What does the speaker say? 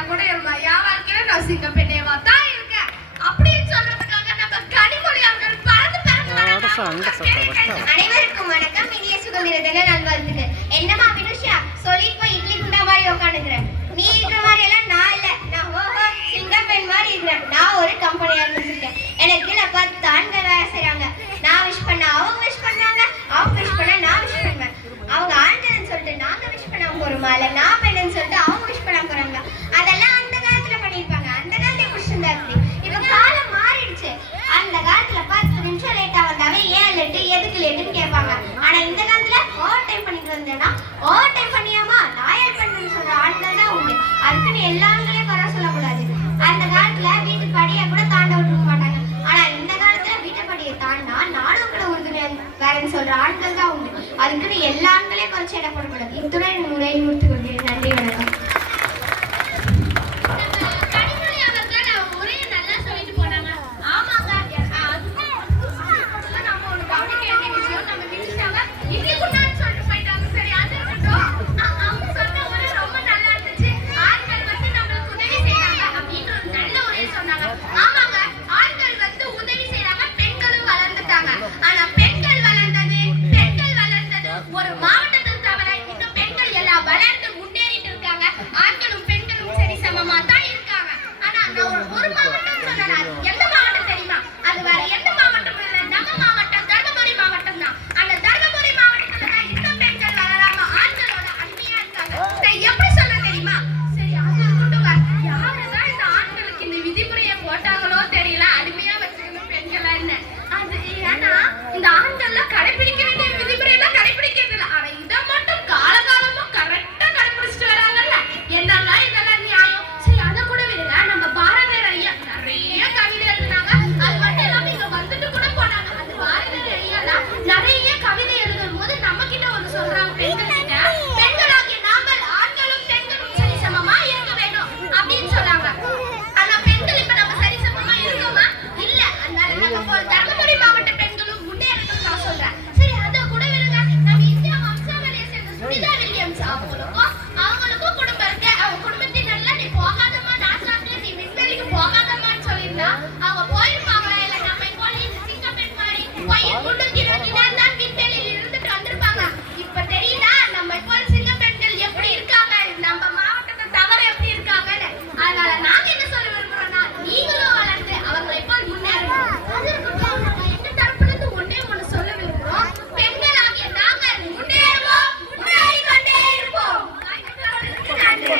பெண்ணா கூட இருக்கலாம். என் வாழ்க்கையில நான் சிங்க பெண்ணேவா தான் இருக்கேன் அப்படின்னு சொல்றதுக்காக நம்ம கனிமொழி அவர்கள் பறந்து அனைவருக்கும் வணக்கம். இனிய சுதந்திர தின நல்வாழ்த்துக்கள். என்னமா வினுஷா சொல்லிட்டு போய் இட்லி குண்டா மாதிரி உட்காந்துக்கிறேன். நீ இருக்கிற மாதிரி எல்லாம் நான் இல்ல. நான் ஓஹோ சிங்க பெண் மாதிரி இருக்கிறேன். நான் ஒரு கம்பெனி ஆரம்பிச்சிருக்கேன். எனக்கு கீழே 10 ஆண்கள் வேலை செய்றாங்க. நான் விஷ் பண்ண அவங்க விஷ் பண்ணாங்க, அவங்க விஷ் பண்ண நான் விஷ் பண்ணுவேன். அவங்க ஆண்கள்னு சொல்லிட்டு நாங்க விஷ் பண்ணாம போறோமா, இல்ல நான் பெண்ணுன்னு சொல்லிட்டு அவங்க விஷ் பண்ணாம போறாங்க. அதெல்லாம் அந்த காலத்துல பண்ணிருப்பாங்க. அந்த காலத்துல புடிச்சிருந்தா இருக்கு. இப்ப காலம் மாறிடுச்சு. அந்த காலத்துல 10 நிமிஷம் லேட்டா வந்தாவே ஏன் லேட்டு எதுக்கு லேட்டுன்னு கேட்பாங்க. ஆனா இந்த காலத்துல ஓவர் டைம் பண்ணிட்டு வந்தேன்னா ஓவர் டைம் பண்ணியாமா நாயல் பண்ணுன்னு சொல்ற ஆண்கள் தான் உண்டு. அதுக்குன்னு எல்லா ஆண்களையும் குறை சொல்லக்கூடாது. அந்த காலத்துல வீட்டு படியை கூட தாண்ட விட்டுருக்க மாட்டாங்க. ஆனா இந்த காலத்துல வீட்டு படியை தாண்டா நானும் கூட உறுதுணையா வேறன்னு சொல்ற ஆண்கள் தான் உண்டு. அதுக்குன்னு எல்லா ஆண்களையும் குறைச்சி இட போடக்கூடாது. இத்துடன் உரை முடித்து கொள்கிறேன். நன்றி, வணக்கம். ஒரு மாவட்டத்தில் தவிர இன்னும் பெண்கள் எல்லாம் வளர்ந்து முன்னேறிட்டு இருக்காங்க. ஆண்களும் பெண்களும் சரி சமமா தான் இருக்காங்க. ஆனா நான் ஒரு மாவட்டம் சொன்னேன். எந்த மாவட்டம் தெரியுமா? அது வேற எந்த மாவட்டம் இல்ல, நம்ம மாவட்டம் தர்மபுரி மாவட்டம் தான். அந்த தர்மபுரி மாவட்டத்துல தான் இன்னும் பெண்கள் வளராம ஆண்களோட அண்மையா இருக்காங்க. நான் எப்படி சொல்ல தெரியுமா? சரி அது இருக்கட்டும். யாருதான் இந்த ஆண்களுக்கு இந்த விதிமுறையை போட்டாங்களோ தெரியல, அடிமையா வச்சுக்கணும் பெண்களா என்ன. அது ஏன்னா இந்த ஆண்கள்லாம் கடைபிடிக்க வேண்டிய விதிமுறையெல்லாம் கடைபிடிக்கிறது இல்லை. ஆனா இதை மட்டும் காலகாலமும் கரெக்டா கடைபிடிச்சிட்டு வராங்கல்ல. என்னன்னா இதெல்லாம் நியாயம். சரி அதை கூட விடுங்க. நம்ம பாரதியார் ஐயா நிறைய கவிதை எழுதுனாங்க. அது மட்டும் இல்லாம இங்க வந்துட்டு கூட போனாங்க. அந்த பாரதியார் ஐயா நிறைய கவிதை எழுதும் போது நம்ம கிட்ட ஒண்ணு சொல்றாங்க. பெண்கள் கிட்ட பெண்களாகிய நாங்கள் ஆண்களும் பெண்களும் சரிசமமா இருக்க வேண்டும் அப்படின்னு சொன்னாங்க. ஆனா பெண்கள் இப்ப நம்ம சரிசமமா இருக்கோமா? இல்ல. அதனால நம்ம தர்மபுரி மாவட்ட பெண்களும் முன்னேறணும் நான் சொல்றேன். சரி அதை கூட விடுங்க. நம்ம இந்தியா வம்சாவளியை சேர்ந்த சுனிதா வில்லியம்ஸ் அவங்களுக்கும் குடும்பம் இருக்கு. அவங்க குடும்பத்தினர்ல நீ போகாதம்மா நாசாக்கு, நீ விண்வெளிக்கு போகாதம்மான்னு சொல்லியிருந்தா அவங்க போயிருப்பாங்களா? இல்ல நம்ம போல இந்த சிங்க பெண் மாதிரி போய் 320 நாள் தான் விண்வெளியில் இருந்துட்டு வந்திருப்பாங்க. இப்ப தெரியுதா நம்ம போல சிங்க பெண்கள் எப்படி இருக்காங்க, நம்ம மாவட்டத்தை தவிர எப்படி இருக்காங்கன்னு. அதனால நாங்க என்ன சொல்ல விரும்புறோம்னா நீங்களும் வளர்ந்து அவங்களை போல் முன்னேறணும். அதற்குதான் நம்ம எங்க தரப்புல இருந்து ஒண்ணு சொல்ல விரும்புறோம். பெண்களாகிய நாங்கள் முன்னேறுவோம், முன்னேறிக் கொண்டே இருப்போம். நன்றி.